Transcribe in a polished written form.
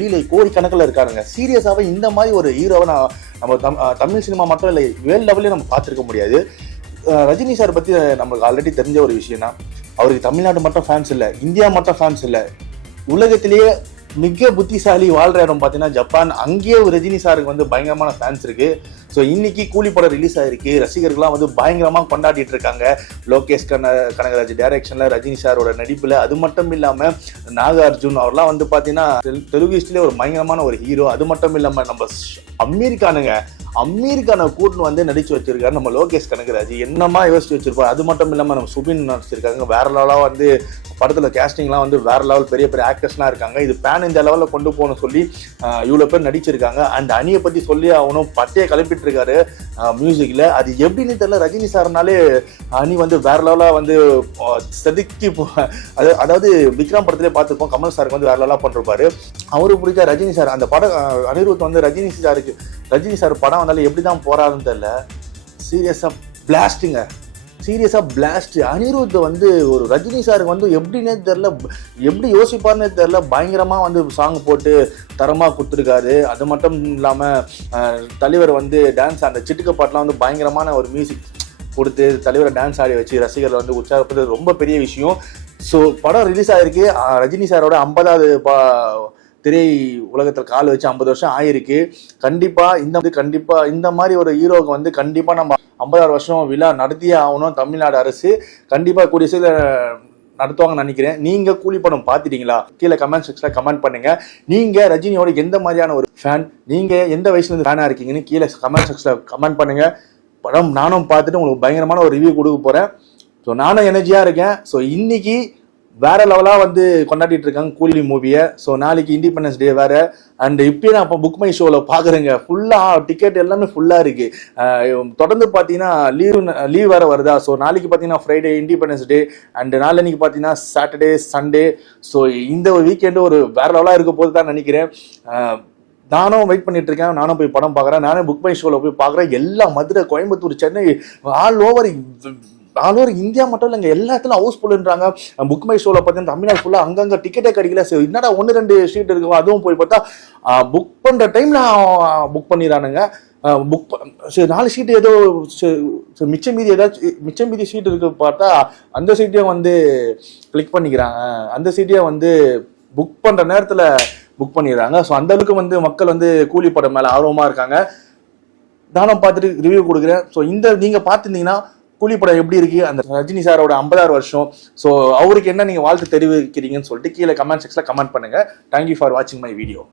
வெளியில கோடிக்கணக்கில் இருக்காருங்க. சீரியஸாவே இந்த மாதிரி ஒரு ஹீரோவை நம்ம தமிழ் சினிமா மட்டும் இல்லை, வேர்ல்ட் லெவல்லே நம்ம பார்த்துருக்க முடியாது. ரஜினி சார் பத்தி நமக்கு ஆல்ரெடி தெரிஞ்ச ஒரு விஷயம் தான். அவருக்கு தமிழ்நாடு மட்டும் ஃபேன்ஸ் இல்லை, இந்தியா மட்டும் ஃபேன்ஸ் இல்லை, உலகத்திலேயே மிக புத்திசாலி வாழ்ற இடம் பார்த்தீங்கன்னா ஜப்பான். அங்கேயே ரஜினி சாருக்கு வந்து பயங்கரமான ஃபேன்ஸ் இருக்கு. ஸோ இன்னைக்கு கூலி படம் ரிலீஸ் ஆயிருக்கு. ரசிகர்கள்லாம் வந்து பயங்கரமாக கொண்டாடிட்டு இருக்காங்க. லோகேஷ் கனகராஜ் டைரக்ஷன்ல, ரஜினி சாரோட நடிப்புல. அது மட்டும் இல்லாம நாகார்ஜுன் அவர்லாம் வந்து பாத்தீங்கன்னா தெலுங்கு ஹிஸ்டரியிலே ஒரு பயங்கரமான ஒரு ஹீரோ. அது மட்டும் இல்லாம நம்ம அமெரிக்கான கூட்டுன்னு வந்து நடிச்சு வச்சிருக்காரு நம்ம லோகேஷ் கனகராஜ். என்னமா யோசிச்சு வச்சிருப்பாரு. அது மட்டும் இல்லாம நம்ம சுபின் நடிச்சிருக்காங்க. வேற லெவலா வந்து படத்துல கேஸ்டிங்லாம் வந்து வேற லெவல், பெரிய பெரிய ஆக்டர்ஸ்லாம் இருக்காங்க. இது பேன் இந்த லெவலில் கொண்டு போகணும்னு சொல்லி இவ்வளவு பேர் நடிச்சிருக்காங்க. அந்த அணியை பத்தி சொல்லி ஆகணும். பட்டையை கிளப்பிட்டு இருக்காரு மியூசிக்ல. அது எப்படின்னு தெரியல. ரஜினி சார்னாலே அணி வந்து வேற லெவலா வந்து செதுக்கி, அதாவது விக்ரம் படத்திலே பார்த்துருப்போம். கமல் சாருக்கு வந்து வேற லெவலா பண்ணிருப்பாரு. அவருக்கு பிடிச்ச ரஜினி சார் அந்த படம் அனிருத் வந்து ரஜினி சார் படம் வந்தாலும் எப்படிதான் போறாருன்னு தெரியல. சீரியஸா பிளாஸ்ட். அனிருத் வந்து ஒரு ரஜினி சாருக்கு வந்து எப்படின்னே தெரியல, எப்படி யோசிப்பாருன்னே தெரியல. பயங்கரமா வந்து சாங் போட்டு தரமா கொடுத்துருக்காரு. அது மட்டும் இல்லாம தலைவர் வந்து டான்ஸ், அந்த சிட்டுக்க பாட்டுலாம் வந்து பயங்கரமான ஒரு மியூசிக் கொடுத்து தலைவரை டான்ஸ் ஆடி வச்சு ரசிகர்கள் வந்து உற்சாகப்படுறது ரொம்ப பெரிய விஷயம். ஸோ படம் ரிலீஸ் ஆயிருக்கு. ரஜினி சாரோட 50வது திரை உலகத்தில் கால் வச்சு 50 வருஷம் ஆயிருக்கு. கண்டிப்பா இந்த மாதிரி ஒரு ஹீரோவுக்கு வந்து கண்டிப்பா நம்ம 50 வருஷம் விழா நடத்தியே ஆகணும். தமிழ்நாடு அரசு கண்டிப்பா கூடிய நடத்துவாங்கன்னு நினைக்கிறேன். நீங்க கூலி படம் பார்த்துட்டீங்களா? கீழே கமெண்ட் செக்ஷன்ல கமெண்ட் பண்ணுங்க. நீங்க ரஜினியோட எந்த மாதிரியான ஒரு ஃபேன், நீங்க எந்த வயசுல இருந்து ஃபேனா இருக்கீங்கன்னு கீழே கமெண்ட் செக்ஷன்ல கமெண்ட் பண்ணுங்க. படம் நானும் பார்த்துட்டு உங்களுக்கு பயங்கரமான ஒரு ரிவ்யூ கொடுக்க போறேன். ஸோ நானும் எனர்ஜியா இருக்கேன். ஸோ இன்னைக்கு வேற லெவலா வந்து கொண்டாடிட்டு இருக்காங்க கூலி மூவியை. ஸோ நாளைக்கு இண்டிபெண்டன்ஸ் டே வேற. அண்ட் இப்பயே நான் இப்போ புக் மை ஷோவில் பார்க்குறேங்க. ஃபுல்லாக டிக்கெட் எல்லாமே ஃபுல்லாக இருக்கு. தொடர்ந்து பார்த்தீங்கன்னா லீவ் வேற வருதா. ஸோ நாளைக்கு பார்த்தீங்கன்னா ஃப்ரைடே இண்டிபெண்டன்ஸ் டே, அண்ட் நாளைக்கு பார்த்தீங்கன்னா சாட்டர்டே சண்டே. ஸோ இந்த வீக்கெண்டு ஒரு வேற லெவலாக இருக்க போது தான் நினைக்கிறேன். நானும் வெயிட் பண்ணிட்டு இருக்கேன். நானும் போய் படம் பார்க்குறேன். நானே புக் மை ஷோவில் போய் பார்க்குறேன். எல்லா Madurai, Coimbatore, Chennai, all over India மட்டும் இல்லைங்க, எல்லா இடத்துலையும் ஹவுஸ்ஃபுல்ன்றாங்க. புக் மை ஷோவில் பார்த்தீங்கன்னா தமிழ்நாடு ஃபுல்லாக அங்கங்கே டிக்கெட்டே கிடைக்கல. சரி என்னடா 1-2 சீட் இருக்கும், அதுவும் போய் பார்த்தா புக் பண்ணுற டைமில் புக் பண்ணிடுறானுங்க. சரி 4 சீட்டு ஏதோ மிச்சம் மீதி சீட்டு இருக்கு பார்த்தா அந்த சீட்டையும் வந்து கிளிக் பண்ணிக்கிறாங்க. அந்த சீட்டையும் வந்து புக் பண்ணுற நேரத்தில் புக் பண்ணிடுறாங்க. ஸோ அந்த அளவுக்கு வந்து மக்கள் வந்து கூலி படம் மேலே ஆர்வமாக இருக்காங்க. நானும் பார்த்துட்டு ரிவ்யூ கொடுக்குறேன். ஸோ நீங்கள் பார்த்துருந்தீங்கன்னா கூலி படம் எப்படி இருக்கு, அந்த ரஜினி சாரோட 50வது வருஷம், ஸோ அவருக்கு என்ன நீங்க வாழ்த்து தெரிவிக்கிறீங்கன்னு சொல்லிட்டு கீழே கமெண்ட் செக்ஷன்ல கமெண்ட் பண்ணுங்க. தேங்க்யூ ஃபார் வாட்சிங் மை வீடியோ.